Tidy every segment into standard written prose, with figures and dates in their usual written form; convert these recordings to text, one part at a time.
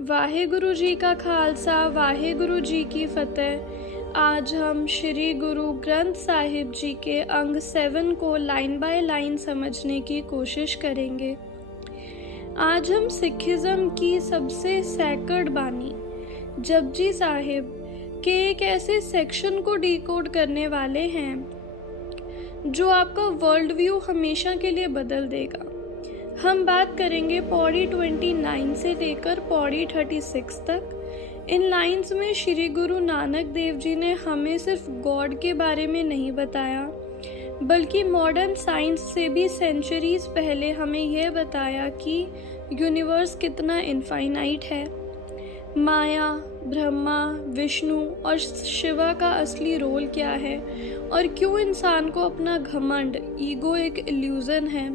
वाहेगुरु जी का खालसा वाहेगुरु जी की फतेह। आज हम श्री गुरु ग्रंथ साहिब जी के अंग 7 को लाइन बाय लाइन समझने की कोशिश करेंगे। आज हम सिखिज़्म की सबसे सैकड़ बानी जपजी साहिब के एक ऐसे सेक्शन को डिकोड करने वाले हैं जो आपका वर्ल्ड व्यू हमेशा के लिए बदल देगा। हम बात करेंगे पौड़ी 29 से लेकर पौड़ी 36 तक। इन लाइंस में श्री गुरु नानक देव जी ने हमें सिर्फ गॉड के बारे में नहीं बताया, बल्कि मॉडर्न साइंस से भी सेंचुरीज पहले हमें यह बताया कि यूनिवर्स कितना इनफाइनाइट है। माया, ब्रह्मा, विष्णु और शिवा का असली रोल क्या है और क्यों इंसान को अपना घमंड, ईगो एक इल्यूजन है।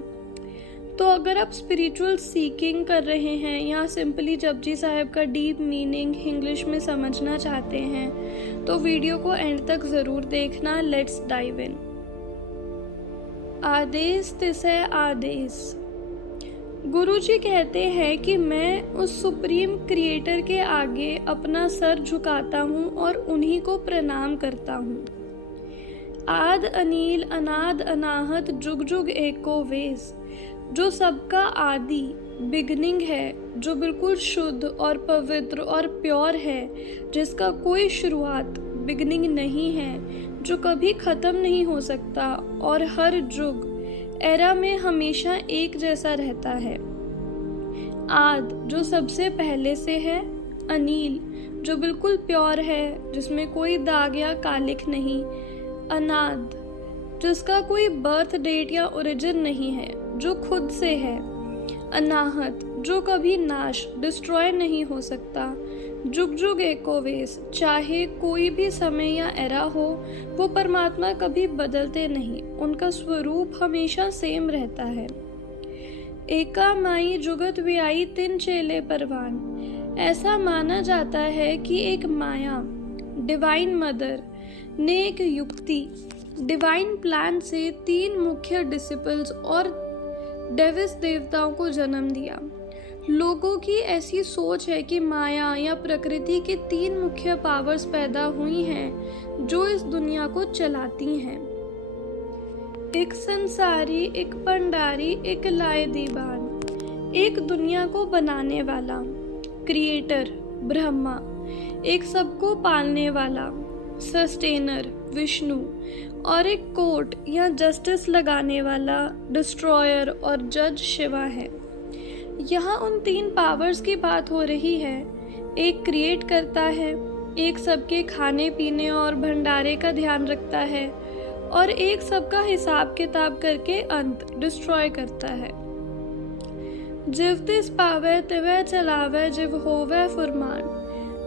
तो अगर आप स्पिरिचुअल सीकिंग कर रहे हैं या सिंपली जपजी साहिब का डीप मीनिंग इंग्लिश में समझना चाहते हैं तो वीडियो को एंड तक ज़रूर देखना। Let's dive in. आदेश तिसै आदेश। गुरुजी कहते हैं कि मैं उस सुप्रीम क्रिएटर के आगे अपना सर झुकाता हूँ और उन्हीं को प्रणाम करता हूँ। आद अनील अनाद अनाहत जुग जुग एको वेस, जो सबका आदि बिगनिंग है, जो बिल्कुल शुद्ध और पवित्र और प्योर है, जिसका कोई शुरुआत बिगनिंग नहीं है, जो कभी ख़त्म नहीं हो सकता और हर जुग एरा में हमेशा एक जैसा रहता है। आद, जो सबसे पहले से है। अनील, जो बिल्कुल प्योर है, जिसमें कोई दाग या कालिख नहीं। अनाद, जिसका कोई बर्थ डेट या ओरिजिन नहीं है, जो खुद से है। अनाहत, जो कभी नाश, डिस्ट्रॉय नहीं हो सकता। जुग जुग एको वेस, चाहे कोई भी समय या एरा हो, वो परमात्मा कभी बदलते नहीं, उनका स्वरूप हमेशा सेम रहता है। एका माई जुगत व्याई तिन चेले परवान। ऐसा माना जाता है कि एक माया, डिवाइन मदर, ने एक युक्ति, डिवाइन प्लान से 3 मुख्य डिसिपल्स और डेविस देवताओं को जन्म दिया। लोगों की ऐसी सोच है कि माया या प्रकृति के 3 मुख्य पावर्स पैदा हुई हैं जो इस दुनिया को चलाती हैं। एक संसारी, एक भंडारी, एक लाए दीवान। एक दुनिया को बनाने वाला क्रिएटर ब्रह्मा, एक सबको पालने वाला सस्टेनर विष्णु और एक कोर्ट या जस्टिस लगाने वाला डिस्ट्रॉयर और जज शिवा है। यहाँ उन 3 पावर्स की बात हो रही है। एक क्रिएट करता है, एक सबके खाने पीने और भंडारे का ध्यान रखता है और एक सबका हिसाब किताब करके अंत डिस्ट्रॉय करता है। जिव तिस पावे तिवै चलावे जिव होवे फुरमान।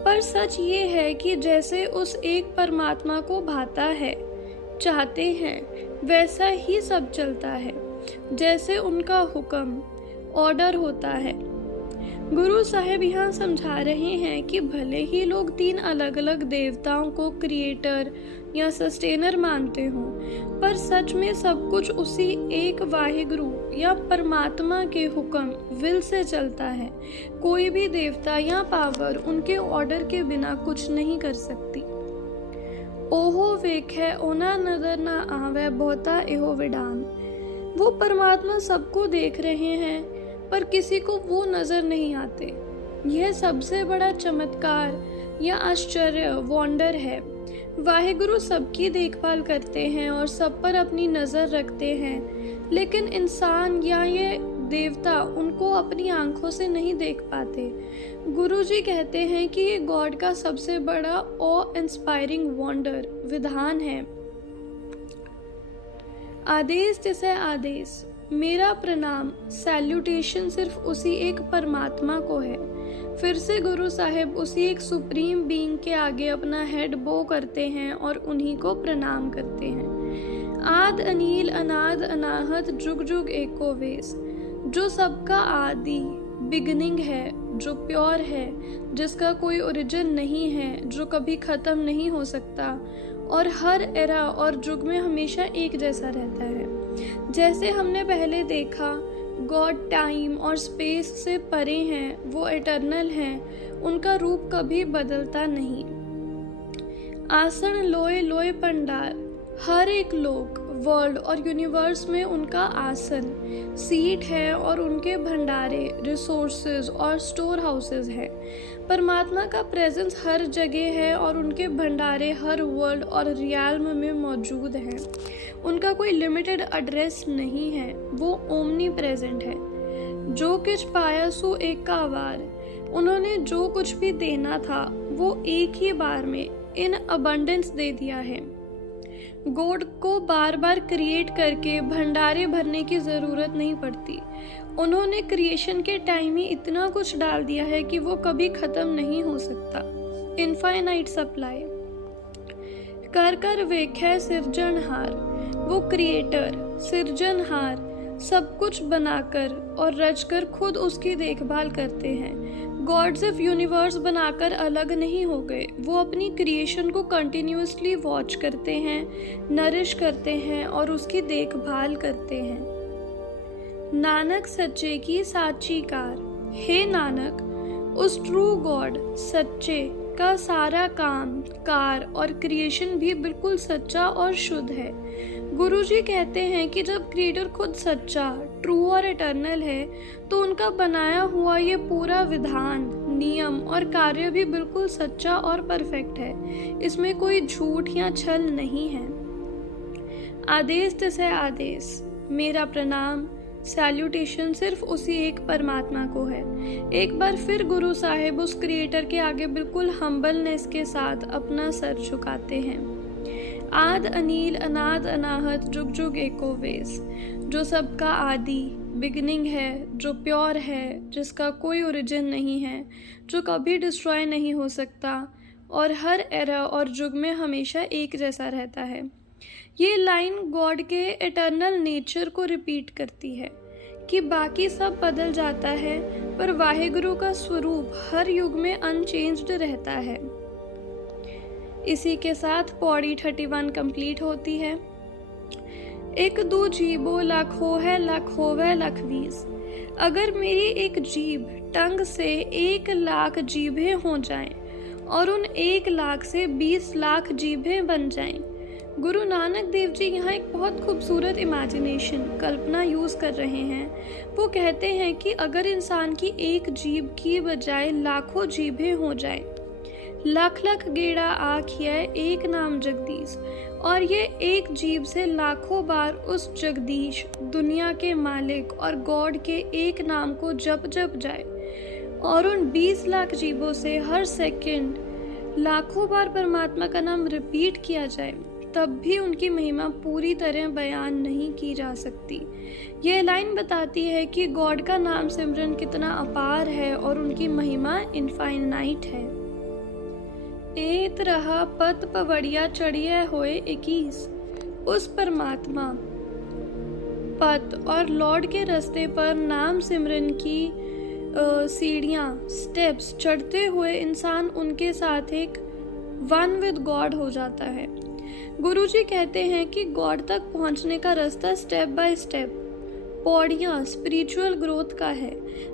पर सच ये है कि जैसे उस एक परमात्मा को भाता है, चाहते हैं, वैसा ही सब चलता है, जैसे उनका हुक्म, ऑर्डर होता है। गुरु साहिब यहाँ समझा रहे हैं कि भले ही लोग 3 अलग अलग देवताओं को क्रिएटर या सस्टेनर मानते हों, पर सच में सब कुछ उसी एक वाहिगुरु या परमात्मा के हुक्म, विल से चलता है। कोई भी देवता या पावर उनके ऑर्डर के बिना कुछ नहीं कर सकती। ओहो वेखे ओना नजर ना आवे बहुता एहो विडान। वो परमात्मा सबको देख रहे हैं पर किसी को वो नजर नहीं आते। यह सबसे बड़ा चमत्कार या आश्चर्य, वॉन्डर है। वाहिगुरु सबकी देखभाल करते हैं और सब पर अपनी नज़र रखते हैं, लेकिन इंसान या ये देवता उनको अपनी आंखों से नहीं देख पाते। गुरुजी कहते हैं कि ये गॉड का सबसे बड़ा ऑ इंस्पायरिंग वॉन्डर विधान है। आदेश तिसै आदेश। मेरा प्रणाम, सैल्यूटेशन सिर्फ उसी एक परमात्मा को है। फिर से गुरु साहिब उसी एक सुप्रीम बीइंग के आगे अपना हेड बो करते हैं और उन्हीं को प्रणाम करते हैं। आद अनील अनाद अनाहत जुग जुग एको वेस, जो सबका आदि बिगनिंग है, जो प्योर है, जिसका कोई ओरिजिन नहीं है, जो कभी ख़त्म नहीं हो सकता और हर एरा और जुग में हमेशा एक जैसा रहता है। जैसे हमने पहले देखा, गॉड टाइम और स्पेस से परे हैं, वो इटर्नल हैं उनका रूप कभी बदलता नहीं। आसन लोय लोय पंडार, हर एक लोक, वर्ल्ड और यूनिवर्स में उनका आसन, सीट है और उनके भंडारे, रिसोर्सेज और स्टोर हाउसेस है। परमात्मा का प्रेजेंस हर जगह है और उनके भंडारे हर वर्ल्ड और रियल्म में मौजूद हैं। उनका कोई लिमिटेड एड्रेस नहीं है, वो ओमनी प्रेजेंट है। जो किछ पाया सो एक का वार, उन्होंने जो कुछ भी देना था वो एक ही बार में इन अबंडेंस दे दिया है। गॉड को बार बार क्रिएट करके भंडारे भरने की ज़रूरत नहीं पड़ती। उन्होंने क्रिएशन के टाइम ही इतना कुछ डाल दिया है कि वो कभी ख़त्म नहीं हो सकता। Infinite supply. कर कर वेख्या सिरजनहार, वो क्रिएटर, सिरजनहार, सब कुछ बनाकर और रचकर खुद उसकी देखभाल करते हैं। गॉड्स ऑफ यूनिवर्स बनाकर अलग नहीं हो गए, वो अपनी क्रिएशन को कंटिन्यूअसली वॉच करते हैं, नरिश करते हैं और उसकी देखभाल करते हैं। नानक सच्चे की साची कार, हे नानक, उस ट्रू गॉड सच्चे का सारा काम, कार और क्रिएशन भी बिल्कुल सच्चा और शुद्ध है। गुरुजी कहते हैं कि जब क्रिएटर खुद सच्चा, ट्रू और इटर्नल है तो उनका बनाया हुआ ये पूरा विधान, नियम और कार्य भी बिल्कुल सच्चा और परफेक्ट है। इसमें कोई झूठ या छल नहीं है। आदेश तिसे आदेश, मेरा प्रणाम, सैल्यूटेशन सिर्फ उसी एक परमात्मा को है। एक बार फिर गुरु साहिब उस क्रिएटर के आगे बिल्कुल हम्बलनेस के साथ अपना सर झुकाते हैं। आद अनील अनाद अनाहत जुग जुग एको वेस, जो सबका आदि, बिगिनिंग है, जो प्योर है, जिसका कोई ओरिजिन नहीं है, जो कभी डिस्ट्रॉय नहीं हो सकता और हर एरा और युग में हमेशा एक जैसा रहता है। ये लाइन गॉड के इटर्नल नेचर को रिपीट करती है कि बाकी सब बदल जाता है पर वाहेगुरु का स्वरूप हर युग में अनचेंज्ड रहता है। इसी के साथ पौड़ी 31 कंप्लीट होती है। एक दो जीबो लाख हो है, लाख होवे लाख वीस। अगर मेरी एक जीभ टंग से 1 लाख जीभें हो जाएं और उन 1 लाख से 20 लाख जीभें बन जाएं। गुरु नानक देव जी यहाँ एक बहुत खूबसूरत इमेजिनेशन, कल्पना यूज़ कर रहे हैं। वो कहते हैं कि अगर इंसान की एक जीभ की बजाय लाखों जीभें हो जाए, लाख लाख गेड़ा आखिया एक नाम जगदीश, और ये एक जीभ से लाखों बार उस जगदीश, दुनिया के मालिक और गॉड के एक नाम को जप जप जाए और उन 20 लाख जीभों से हर सेकंड लाखों बार परमात्मा का नाम रिपीट किया जाए, तब भी उनकी महिमा पूरी तरह बयान नहीं की जा सकती। ये लाइन बताती है कि गॉड का नाम सिमरन कितना अपार है और उनकी महिमा इनफाइनाइट है। एत रहा पत पवड़िया चढ़िया होए 21, उस परमात्मा पत और लॉर्ड के रास्ते पर नाम सिमरन की सीढ़ियाँ, स्टेप्स चढ़ते हुए इंसान उनके साथ एक वन विद गॉड हो जाता है। गुरुजी कहते हैं कि गॉड तक पहुंचने का रास्ता स्टेप बाय स्टेप, पौड़ियाँ स्पिरिचुअल ग्रोथ का है।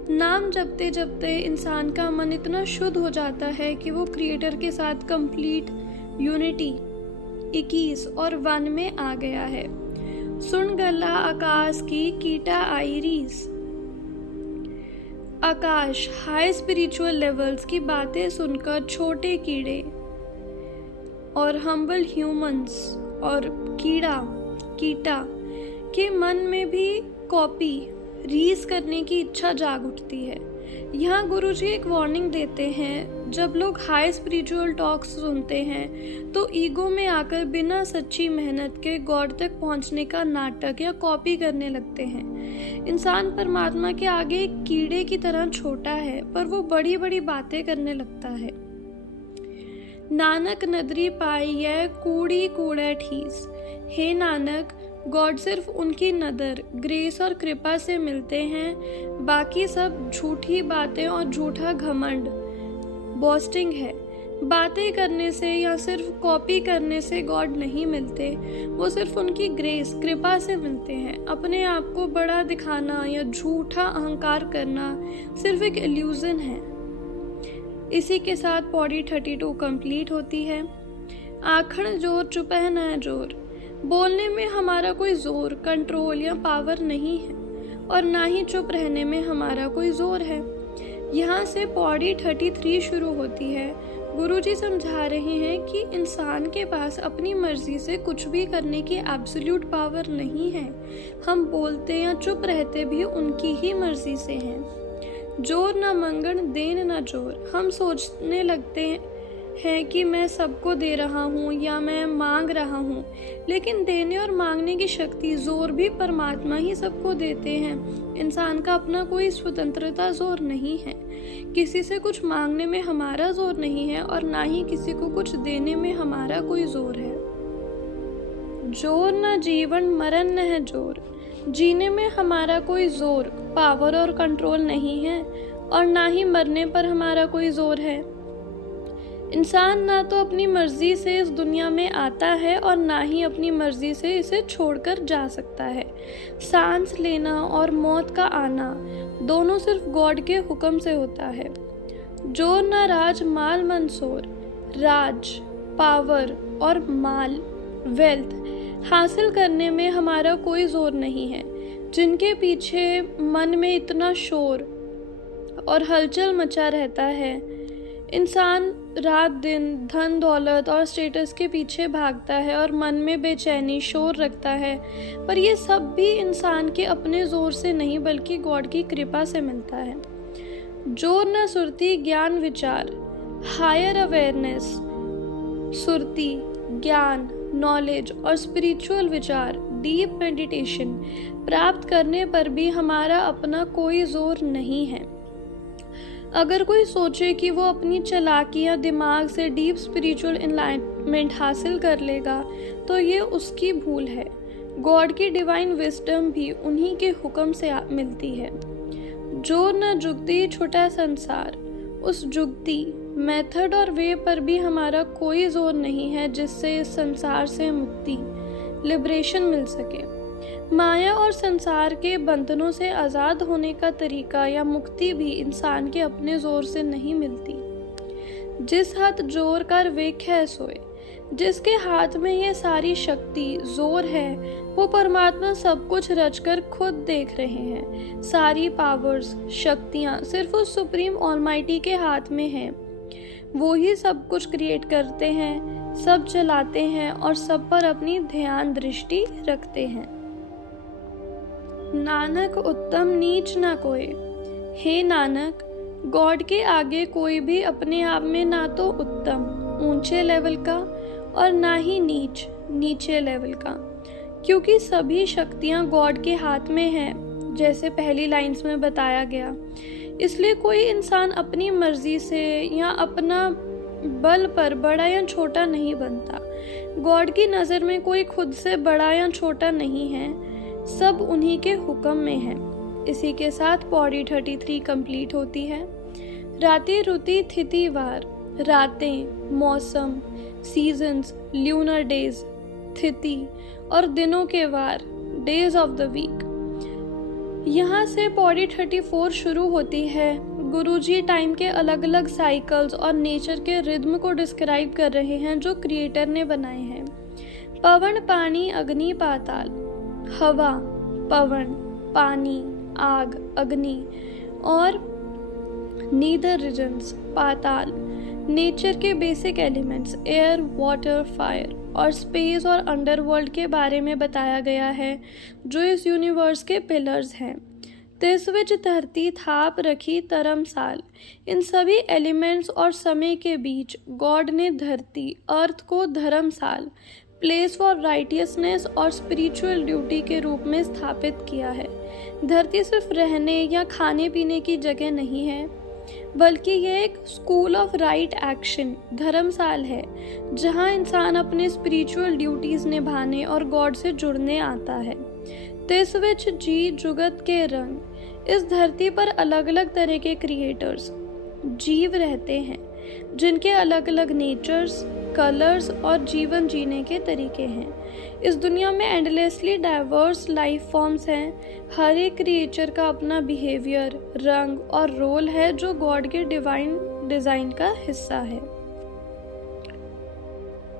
नाम जपते जपते इंसान का मन इतना शुद्ध हो जाता है कि वो क्रिएटर के साथ कंप्लीट यूनिटी 21 और 1 में आ गया है। सुन गला आकाश की कीटा आईरीज, आकाश हाई स्पिरिचुअल लेवल्स की बातें सुनकर छोटे कीड़े और हम्बल ह्यूमंस और कीटा के मन में भी कॉपी रीस करने की इच्छा जाग उठती है। यहाँ गुरुजी एक वार्निंग देते हैं, जब लोग हाई स्पिरिचुअल टॉक्स सुनते हैं तो ईगो में आकर बिना सच्ची मेहनत के गॉड तक पहुँचने का नाटक या कॉपी करने लगते हैं। इंसान परमात्मा के आगे एक कीड़े की तरह छोटा है, पर वो बड़ी बड़ी बातें करने लगता है। नानक नदरी पाई है कूड़ी कूड़ा ठीस, हे नानक, गॉड सिर्फ उनकी नदर, ग्रेस और कृपा से मिलते हैं, बाकी सब झूठी बातें और झूठा घमंड, बॉस्टिंग है। बातें करने से या सिर्फ कॉपी करने से गॉड नहीं मिलते, वो सिर्फ उनकी ग्रेस, कृपा से मिलते हैं। अपने आप को बड़ा दिखाना या झूठा अहंकार करना सिर्फ एक इल्यूजन है। इसी के साथ पौड़ी 32 कंप्लीट होती है। आखण जोर चुपह न जोर। बोलने में हमारा कोई जोर, कंट्रोल या पावर नहीं है और ना ही चुप रहने में हमारा कोई जोर है। यहाँ से पौड़ी 33 शुरू होती है। गुरुजी समझा रहे हैं कि इंसान के पास अपनी मर्जी से कुछ भी करने की एब्सोल्यूट पावर नहीं है। हम बोलते या चुप रहते भी उनकी ही मर्जी से हैं। जोर न मंगन देन न जोर। हम सोचने लगते हैं कि मैं सबको दे रहा हूँ या मैं मांग रहा हूँ, लेकिन देने और मांगने की शक्ति, जोर भी परमात्मा ही सबको देते हैं। इंसान का अपना कोई स्वतंत्रता जोर नहीं है। किसी से कुछ मांगने में हमारा जोर नहीं है और ना ही किसी को कुछ देने में हमारा कोई जोर है। जोर न जीवन मरण न है जोर। जीने में हमारा कोई जोर, पावर और कंट्रोल नहीं है और ना ही मरने पर हमारा कोई जोर है। इंसान ना तो अपनी मर्जी से इस दुनिया में आता है और ना ही अपनी मर्जी से इसे छोड़कर जा सकता है। सांस लेना और मौत का आना दोनों सिर्फ गॉड के हुक्म से होता है। जोर ना राज माल मंसूर। राज, पावर और माल, वेल्थ हासिल करने में हमारा कोई जोर नहीं है। जिनके पीछे मन में इतना शोर और हलचल मचा रहता है, इंसान रात दिन धन दौलत और स्टेटस के पीछे भागता है और मन में बेचैनी शोर रखता है, पर ये सब भी इंसान के अपने जोर से नहीं बल्कि गॉड की कृपा से मिलता है। जोर न सुरती ज्ञान विचार। हायर अवेयरनेस, सुरती, ज्ञान, नॉलेज और स्पिरिचुअल विचार, डीप मेडिटेशन प्राप्त करने पर भी हमारा अपना कोई जोर नहीं है। अगर कोई सोचे कि वो अपनी चालाकी या दिमाग से डीप स्पिरिचुअल एनलाइटमेंट हासिल कर लेगा, तो ये उसकी भूल है। गॉड की डिवाइन विजडम भी उन्हीं के हुक्म से मिलती है। जोर न जुगती छुटा संसार। उस जुगती, मेथड और वे पर भी हमारा कोई जोर नहीं है जिससे इस संसार से मुक्ति, लिबरेशन मिल सके। माया और संसार के बंधनों से आज़ाद होने का तरीका या मुक्ति भी इंसान के अपने जोर से नहीं मिलती। जिस हाथ जोर कर वेख्या सोए। जिसके हाथ में ये सारी शक्ति, जोर है, वो परमात्मा सब कुछ रचकर खुद देख रहे हैं। सारी पावर्स, शक्तियाँ सिर्फ उस सुप्रीम ऑलमाइटी के हाथ में हैं। वो ही सब कुछ क्रिएट करते हैं, सब चलाते हैं और सब पर अपनी ध्यान दृष्टि रखते हैं। नानक उत्तम नीच ना कोई। हे नानक, गॉड के आगे कोई भी अपने आप में ना तो उत्तम, ऊंचे लेवल का और ना ही नीच, नीचे लेवल का, क्योंकि सभी शक्तियां गॉड के हाथ में हैं, जैसे पहली लाइंस में बताया गया। इसलिए कोई इंसान अपनी मर्जी से या अपना बल पर बड़ा या छोटा नहीं बनता। गॉड की नज़र में कोई खुद से बड़ा या छोटा नहीं है, सब उन्हीं के हुक्म में है। इसी के साथ पौड़ी 33 कंप्लीट होती है। राति रुति थिति वार। रातें, मौसम, सीजन्स, ल्यूनर डेज, तिथि और दिनों के वार, डेज ऑफ द वीक। यहाँ से पौड़ी 34 शुरू होती है। गुरुजी टाइम के अलग अलग साइकिल्स और नेचर के रिद्म को डिस्क्राइब कर रहे हैं जो क्रिएटर ने बनाए हैं। पवन, पानी, अग्नि, पाताल। हवा, पवन, पानी, आग, अग्नि और नीदर रीजन्स, पाताल, नेचर के basic elements, air, water, fire और स्पेस और अंडरवर्ल्ड के बारे में बताया गया है, जो इस यूनिवर्स के पिलर्स हैं। तिस विच धरती थाप रखी तरमसाल। इन सभी एलिमेंट्स और समय के बीच गॉड ने धरती, अर्थ को धर्मसाल, प्लेस फॉर राइटियसनेस और स्पिरिचुअल ड्यूटी के रूप में स्थापित किया है। धरती सिर्फ रहने या खाने पीने की जगह नहीं है, बल्कि यह एक school of right action, Dharmsal है, जहां इंसान अपने स्पिरिचुअल ड्यूटीज निभाने और गॉड से जुड़ने आता है। तिस विच जी जुगत के रंग। इस धरती पर अलग अलग तरह के क्रिएटर्स, जीव रहते हैं, जिनके अलग अलग नेचर्स, कलर्स और जीवन जीने के तरीके हैं। इस दुनिया में एंडलेसली डाइवर्स लाइफ फॉर्म्स हैं। हर एक क्रिएचर का अपना बिहेवियर, रंग और रोल है जो गॉड के डिवाइन डिजाइन का हिस्सा है।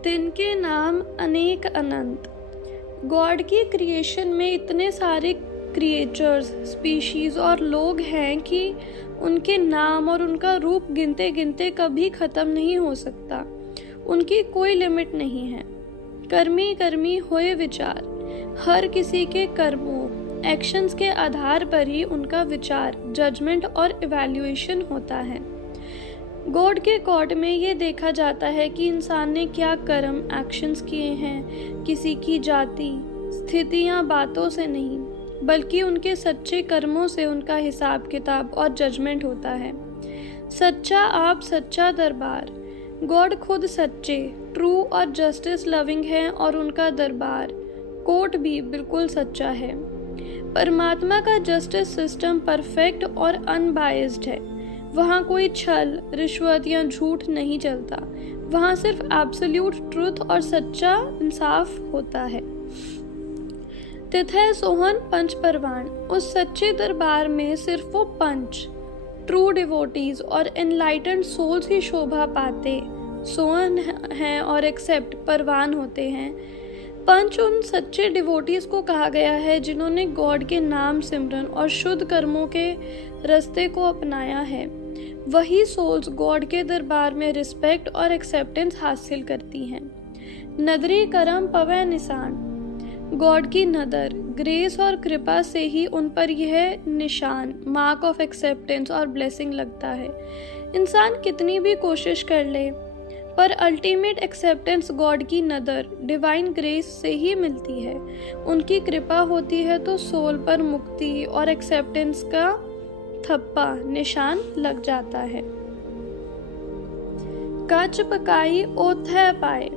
तिनके नाम अनेक अनंत। गॉड की क्रिएशन में इतने सारे क्रिएचर्स, स्पीशीज और लोग हैं कि उनके नाम और उनका रूप गिनते गिनते कभी खत्म नहीं हो सकता। उनकी कोई लिमिट नहीं है। कर्मी कर्मी होए विचार। हर किसी के कर्मों, एक्शंस के आधार पर ही उनका विचार, जजमेंट और इवैल्यूएशन होता है। गॉड के कोर्ट में ये देखा जाता है कि इंसान ने क्या कर्म, एक्शंस किए हैं। किसी की जाति, स्थिति या बातों से नहीं, बल्कि उनके सच्चे कर्मों से उनका हिसाब किताब और जजमेंट होता है। सच्चा आप, सच्चा दरबार। गॉड खुद सच्चे, ट्रू और जस्टिस लविंग है और उनका दरबार, कोर्ट भी बिल्कुल सच्चा है। परमात्मा का जस्टिस सिस्टम परफेक्ट और अनबायस्ड है। वहाँ कोई छल, रिश्वत या झूठ नहीं चलता। वहाँ सिर्फ एब्सोल्यूट ट्रुथ और सच्चा इंसाफ होता है। तिथय सोहन पंच परवान। उस सच्चे दरबार में सिर्फ वो पंच, ट्रू डिवोटीज और एनलाइटेंड सोल्स ही शोभा पाते, सोहन हैं और एक्सेप्ट परवान होते हैं। पंच उन सच्चे डिवोटीज को कहा गया है जिन्होंने गॉड के नाम सिमरन और शुद्ध कर्मों के रास्ते को अपनाया है। वही सोल्स गॉड के दरबार में रिस्पेक्ट और एक्सेप्टेंस हासिल करती हैं। नदरी करम पवै निशान। गॉड की नदर, ग्रेस और कृपा से ही उन पर यह निशान, मार्क ऑफ एक्सेप्टेंस और ब्लेसिंग लगता है। इंसान कितनी भी कोशिश कर ले, पर अल्टीमेट एक्सेप्टेंस गॉड की नदर, डिवाइन ग्रेस से ही मिलती है। उनकी कृपा होती है तो सोल पर मुक्ति और एक्सेप्टेंस का थप्पा, निशान लग जाता है। कच पकाई ओथै पाए।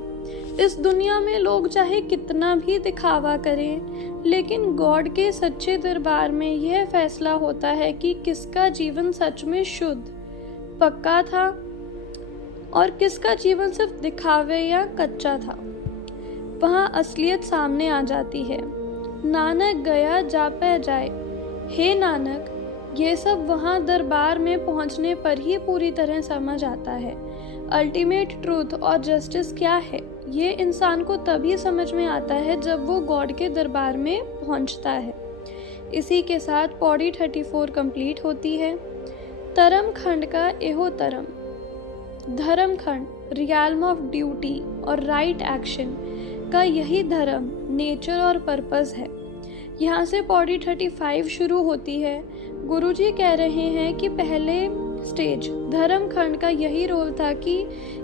इस दुनिया में लोग चाहे कितना भी दिखावा करें, लेकिन गॉड के सच्चे दरबार में यह फैसला होता है कि किसका जीवन सच में शुद्ध, पक्का था और किसका जीवन सिर्फ दिखावे या कच्चा था। वहाँ असलियत सामने आ जाती है। नानक गया जापै जाए। हे नानक, ये सब वहाँ दरबार में पहुँचने पर ही पूरी तरह समझ आता है। अल्टीमेट ट्रूथ और जस्टिस क्या है, ये इंसान को तभी समझ में आता है जब वो गॉड के दरबार में पहुँचता है। इसी के साथ पौड़ी 34 कंप्लीट होती है। तरम खंड का एहो तरम। धर्म खंड, रियल्म ऑफ ड्यूटी और राइट एक्शन का यही धर्म, नेचर और पर्पस है। यहाँ से पौड़ी 35 शुरू होती है। गुरुजी कह रहे हैं कि पहले स्टेज धर्म खंड का यही रोल था कि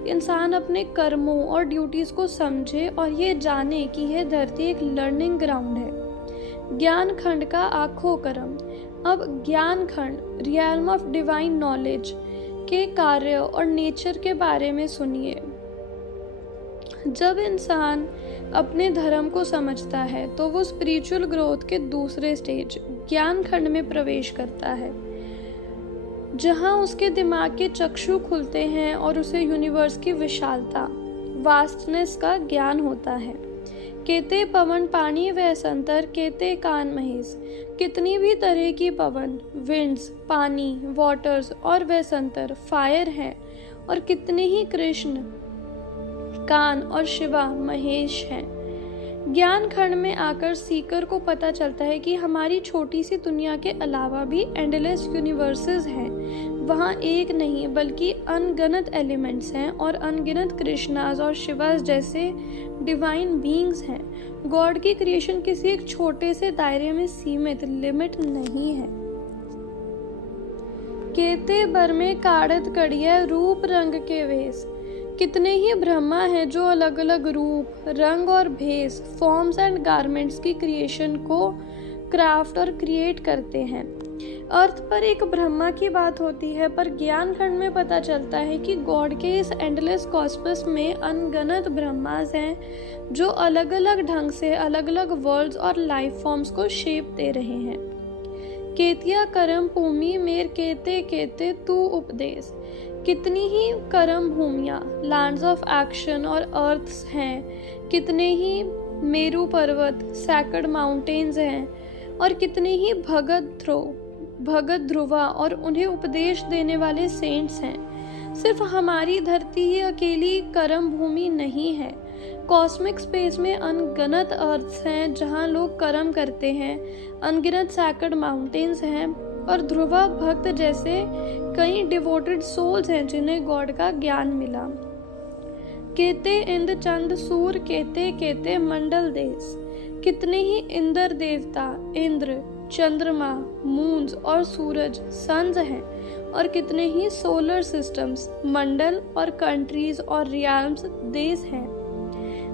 इंसान अपने कर्मों और ड्यूटीज को समझे और ये जाने कि यह धरती एक लर्निंग ग्राउंड है। ज्ञान खंड का आखो कर्म। अब ज्ञान खंड, रियल्म ऑफ डिवाइन नॉलेज के कार्य और नेचर के बारे में सुनिए। जब इंसान अपने धर्म को समझता है तो वो स्पिरिचुअल ग्रोथ के दूसरे स्टेज ज्ञान खंड में प्रवेश करता है, जहां उसके दिमाग के चक्षु खुलते हैं और उसे यूनिवर्स की विशालता, वास्टनेस का ज्ञान होता है। केते पवन पानी व संतर, केते कान महेश। कितनी भी तरह की पवन, विंड्स, पानी, वाटर्स और वैसंतर, फायर हैं, और कितने ही कृष्ण, कान और शिवा, महेश हैं। ज्ञान खंड में आकर सीकर को पता चलता है कि हमारी छोटी सी दुनिया के अलावा भी एंडलेस यूनिवर्सेस हैं। वहाँ एक नहीं बल्कि अनगिनत एलिमेंट्स हैं और अनगिनत कृष्णास और शिवास जैसे डिवाइन बीइंग्स हैं। गॉड की क्रिएशन किसी एक छोटे से दायरे में सीमित, लिमिट नहीं है। केते बर में काड़त कड़िया रूप रंग के वेश। कितने ही ब्रह्मा हैं जो अलग अलग रूप, रंग और भेस, फॉर्म्स एंड गारमेंट्स की क्रिएशन को क्राफ्ट और क्रिएट करते हैं। अर्थ पर एक ब्रह्मा की बात होती है, पर ज्ञान खंड में पता चलता है कि गॉड के इस एंडलेस कॉस्मस में अनगिनत ब्रह्मास हैं जो अलग अलग ढंग से अलग अलग वर्ल्ड्स और लाइफ फॉर्म्स को शेप दे रहे हैं। केतिया करम भूमि मेर केते केते तू उपदेश। कितनी ही कर्म भूमियाँ, लैंड्स ऑफ एक्शन और अर्थ्स हैं, कितने ही मेरू पर्वत, सैक्रेड माउंटेन्स हैं, और कितने ही भगत ध्रुवा और उन्हें उपदेश देने वाले सेंट्स हैं। सिर्फ हमारी धरती ही अकेली कर्म भूमि नहीं है। कॉस्मिक स्पेस में अनगिनत अर्थ्स हैं जहां लोग कर्म करते हैं, अनगिनत सैक्रेड माउंटेन्स हैं और ध्रुवा भक्त जैसे कई डिवोटेड सोल्स हैं जिन्हें गॉड का ज्ञान मिला। केते इंद्र चंद सूर केते केते मंडल देश, कितने ही इंद्र देवता, इंद्र, चंद्रमा, मून्स और सूरज सन्स हैं और कितने ही सोलर सिस्टम्स, मंडल और कंट्रीज और रियाल्म्स देश हैं।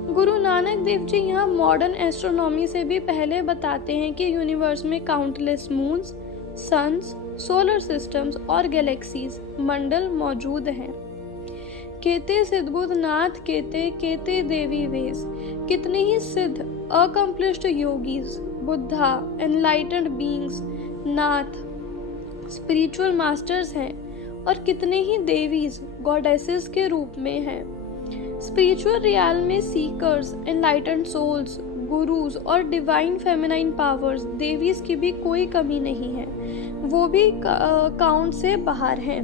गुरु नानक देव जी यहाँ मॉडर्न एस्ट्रोनॉमी से भी पहले बताते हैं कि यूनिवर्स में countless moons, suns, solar systems और गैलेक्सीज, मंडल मौजूद हैं। केते सिद्धबुद्ध नाथ केते केते देवी वेश, कितने ही सिद्ध accomplished yogis, Buddha, enlightened beings, नाथ, स्पिरिचुअल मास्टर्स हैं और कितने ही देवीज, गॉडेसेस के रूप में हैं। स्पिरिचुअल रियल में सीकर्स, एनलाइटेंड सोल्स, गुरुज और डिवाइन फेमिनाइन पावर्स, देवीज की भी कोई कमी नहीं है, वो भी काउंट से बाहर हैं।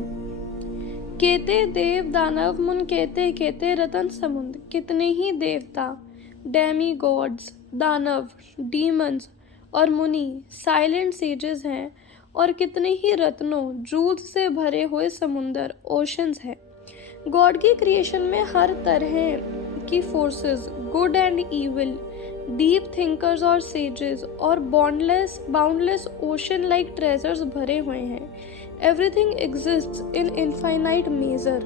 केते देव दानव मुन केते केते रतन समुद्र, कितने ही देवता, डेमी गॉड्स, दानव, डीमंस और मुनि, साइलेंट सेजेस हैं और कितने ही रत्नों, जूल्स से भरे हुए समुंदर, ओशंस हैं। गॉड की क्रिएशन में हर तरह की forces, good and evil, deep thinkers और सेजेस और बाउंडलेस ओशन लाइक ट्रेजर्स भरे हुए हैं। Everything exists in infinite measure.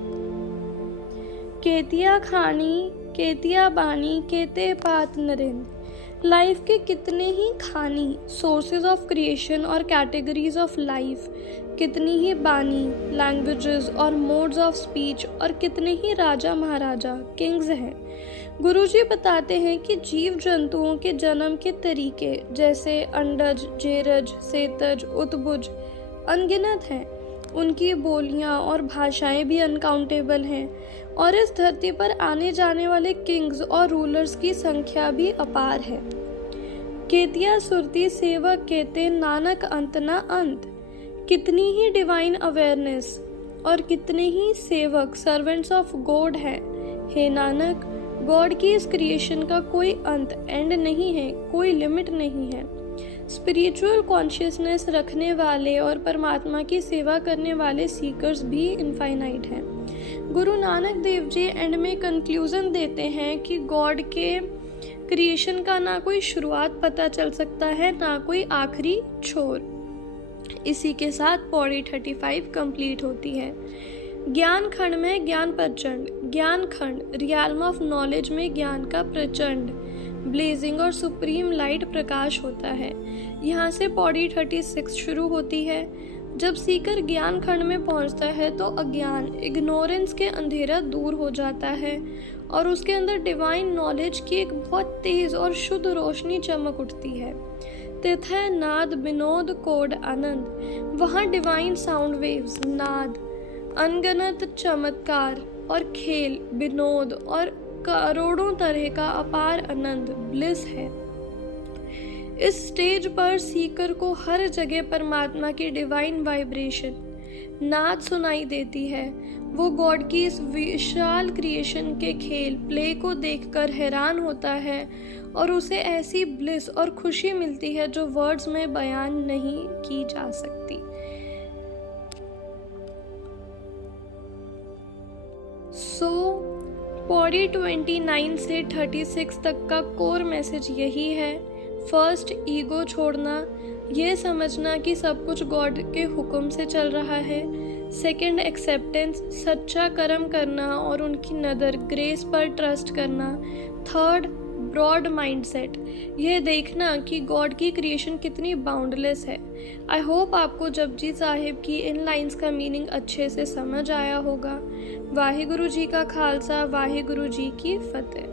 केतिया खानी केतिया बानी केते पात नरेंद्र, लाइफ के कितने ही खानी, सोर्सेज ऑफ क्रिएशन और कैटेगरीज ऑफ लाइफ, कितनी ही बानी, लैंग्वेजेस और मोड्स ऑफ स्पीच और कितने ही राजा महाराजा, किंग्स हैं। गुरुजी बताते हैं कि जीव जंतुओं के जन्म के तरीके जैसे अंडज, जेरज, सेतज, उत्बुज अनगिनत हैं। उनकी बोलियां और भाषाएं भी अनकाउंटेबल हैं और इस धरती पर आने जाने वाले किंग्स और रूलर्स की संख्या भी अपार है। केतिया सुरती सेवक केते नानक अंत ना अंत, कितनी ही डिवाइन अवेयरनेस और कितने ही सेवक, सर्वेंट्स ऑफ गॉड हैं। हे नानक, गॉड की इस क्रिएशन का कोई अंत, एंड नहीं है, कोई लिमिट नहीं है। स्पिरिचुअल कॉन्शियसनेस रखने वाले और परमात्मा की सेवा करने वाले सीकर्स भी इनफाइनाइट हैं। गुरु नानक देव जी एंड में कंक्लूजन देते हैं कि गॉड के क्रिएशन का ना कोई शुरुआत पता चल सकता है, ना कोई आखिरी छोर। इसी के साथ पौड़ी 35 कंप्लीट होती है। ज्ञान खंड में ज्ञान प्रचंड, ज्ञान खंड रियल्म ऑफ नॉलेज में ज्ञान का प्रचंड ब्लेजिंग और सुप्रीम लाइट प्रकाश होता है। यहाँ से पौड़ी 36 शुरू होती है। जब सीकर ज्ञान खंड में पहुँचता है तो अज्ञान, इग्नोरेंस के अंधेरा दूर हो जाता है और उसके अंदर डिवाइन नॉलेज की एक बहुत तेज और शुद्ध रोशनी चमक उठती है। तिथय नाद विनोद कोड आनंद, वहाँ डिवाइन साउंड वेव्स, नाद, अनगिनत चमत्कार और खेल, विनोद और करोड़ों तरह का अपार आनंद, ब्लिस है। इस स्टेज पर सीकर को हर जगह परमात्मा की डिवाइन वाइब्रेशन, नाद सुनाई देती है। वो गॉड की इस विशाल क्रिएशन के खेल, प्ले को देखकर हैरान होता है और उसे ऐसी ब्लिस और खुशी मिलती है जो वर्ड्स में बयान नहीं की जा सकती। पौड़ी 29 से 36 तक का कोर मैसेज यही है। फर्स्ट, ईगो छोड़ना, ये समझना कि सब कुछ गॉड के हुक्म से चल रहा है। सेकंड, एक्सेप्टेंस, सच्चा कर्म करना और उनकी नज़र, ग्रेस पर ट्रस्ट करना। थर्ड, ब्रॉड माइंडसेट, यह देखना कि गॉड की क्रिएशन कितनी बाउंडलेस है। आई होप आपको जपजी साहिब की इन लाइंस का मीनिंग अच्छे से समझ आया होगा। वाहिगुरु जी का खालसा, वाहिगुरु जी की फतेह।